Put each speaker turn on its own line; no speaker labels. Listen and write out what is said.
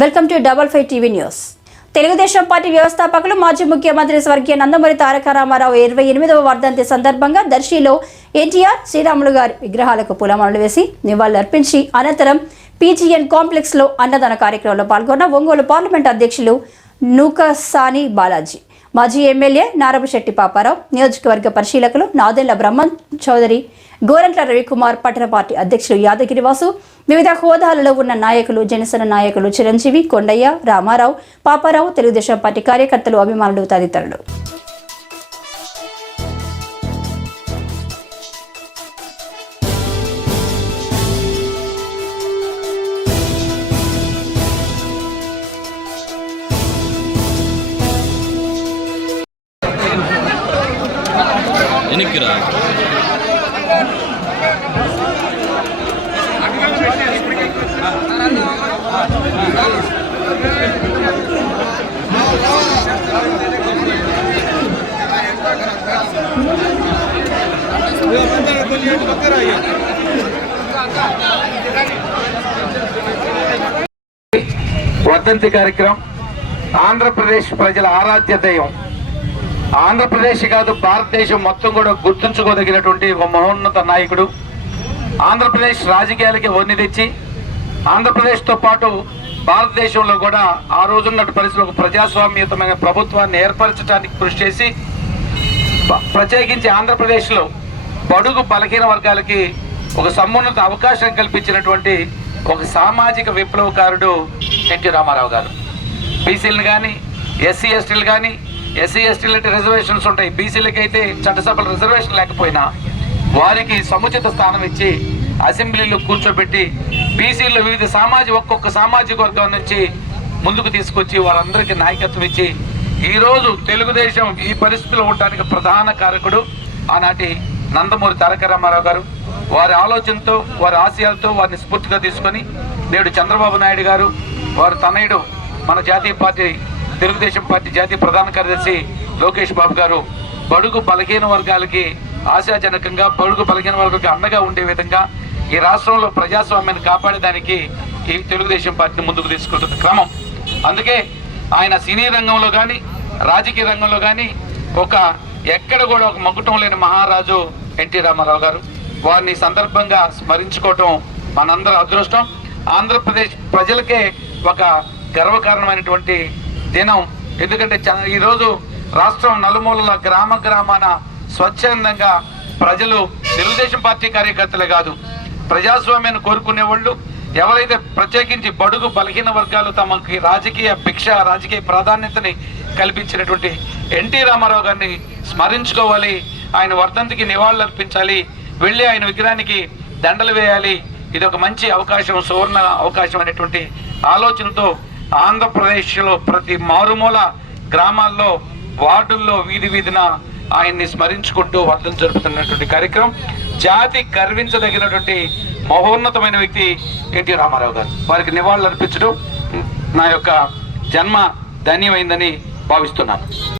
welcome to double five TV news Telugu Desam party వ్యవస్థాపకులు మాజీ ముఖ్యమంత్రి స్వర్గీయ నందమూరి తారక రామారావు ఇరవై ఎనిమిదవ వర్ధంతి సందర్భంగా దర్శిలో ఎన్టీఆర్ శ్రీరాములు గారి విగ్రహాలకు పూలమాలలు వేసి నివాళులర్పించి అనంతరం పీజీఎన్ కాంప్లెక్స్లో అన్నదాన కార్యక్రమంలో పాల్గొన్న ఒంగోలు పార్లమెంట్ అధ్యక్షులు నూకసాని బాలాజీ మాజీ ఎమ్మెల్యే నారపశెట్టి పాపారావు నియోజకవర్గ పరిశీలకులు నాదెళ్ల బ్రహ్మన్ చౌదరి గోరంట్ల రవికుమార్ పట్టణ పార్టీ అధ్యక్షులు యాదగిరివాసు వివిధ హోదాలలో ఉన్న నాయకులు జనసేన నాయకులు చిరంజీవి కొండయ్య రామారావు పాపారావు తెలుగుదేశం పార్టీ కార్యకర్తలు అభిమానులు తదితరులు இணைக்கிறார்
వర్ధంతి కార్యక్రమం ఆంధ్రప్రదేశ్ ప్రజల ఆరాధ్య దైవం ఆంధ్రప్రదేశ్ కాదు భారతదేశం మొత్తం కూడా గుర్తుంచుకోదగినటువంటి ఒక మహోన్నత నాయకుడు ఆంధ్రప్రదేశ్ రాజకీయాలకి వన్ని తెచ్చి ఆంధ్రప్రదేశ్తో పాటు భారతదేశంలో కూడా ఆ రోజున్నటు పరిస్థితులకు ప్రజాస్వామ్యతమైన ప్రభుత్వాన్ని ఏర్పరచడానికి కృషి చేసి ప్రత్యేకించి ఆంధ్రప్రదేశ్లో బడుగు బలహీన వర్గాలకి ఒక సమున్నత అవకాశం కల్పించినటువంటి ఒక సామాజిక విప్లవకారుడు ఎన్టీ రామారావు గారు బీసీలను కానీ ఎస్సీ ఎస్టీలు కానీ ఎస్సీ ఎస్టీలకి రిజర్వేషన్స్ ఉంటాయి బీసీలకి అయితే చట్టసభలు రిజర్వేషన్ లేకపోయినా వారికి సముచిత స్థానం ఇచ్చి అసెంబ్లీలో కూర్చోబెట్టి బీసీలో వివిధ సామాజిక ఒక్కొక్క సామాజిక వర్గం నుంచి ముందుకు తీసుకొచ్చి వారందరికీ నాయకత్వం ఇచ్చి ఈరోజు తెలుగుదేశం ఈ పరిస్థితిలో ఉండడానికి ప్రధాన కారకుడు ఆనాటి నందమూరి తారక రామారావు గారు వారి ఆలోచనతో వారి ఆశయాలతో వారిని స్ఫూర్తిగా తీసుకొని నేడు చంద్రబాబు నాయుడు గారు వారు తనయుడు మన జాతీయ పార్టీ తెలుగుదేశం పార్టీ జాతీయ ప్రధాన కార్యదర్శి లోకేష్ బాబు గారు బడుగు బలహీన వర్గాలకి ఆశాజనకంగా బడుగు బలహీన వర్గాలకి అండగా ఉండే విధంగా ఈ రాష్ట్రంలో ప్రజాస్వామ్యాన్ని కాపాడేదానికి ఈ తెలుగుదేశం పార్టీని ముందుకు తీసుకుంటున్న క్రమం అందుకే ఆయన సినీ రంగంలో కానీ రాజకీయ రంగంలో కానీ ఒక ఎక్కడ కూడా ఒక మకుటం లేని మహారాజు ఎన్టీ రామారావు గారు వారిని సందర్భంగా స్మరించుకోవటం మనందరూ అదృష్టం ఆంధ్రప్రదేశ్ ప్రజలకే ఒక గర్వకారణమైనటువంటి దినం ఎందుకంటే ఈరోజు రాష్ట్రం నలుమూలల గ్రామ గ్రామాన స్వచ్ఛందంగా ప్రజలు తెలుగుదేశం పార్టీ కార్యకర్తలే కాదు ప్రజాస్వామ్యాన్ని కోరుకునే వాళ్ళు ఎవరైతే ప్రత్యేకించి బడుగు బలహీన వర్గాలు తమకి రాజకీయ భిక్ష రాజకీయ ప్రాధాన్యతని కల్పించినటువంటి ఎన్టీ రామారావు గారిని స్మరించుకోవాలి ఆయన వర్ధంతికి నివాళులు అర్పించాలి వెళ్ళి ఆయన విగ్రహానికి దండలు వేయాలి ఇది ఒక మంచి అవకాశం సువర్ణ అవకాశం అనేటువంటి ఆలోచనతో ఆంధ్రప్రదేశ్లో ప్రతి మారుమూల గ్రామాల్లో వార్డుల్లో వీధి వీధిన ఆయన్ని స్మరించుకుంటూ వర్ధం జరుపుతున్నటువంటి కార్యక్రమం జాతి గర్వించదగినటువంటి మహోన్నతమైన వ్యక్తి ఎన్టీ రామారావు గారు వారికి నివాళులు అర్పించడం నా యొక్క జన్మ ధన్యమైందని భావిస్తున్నాను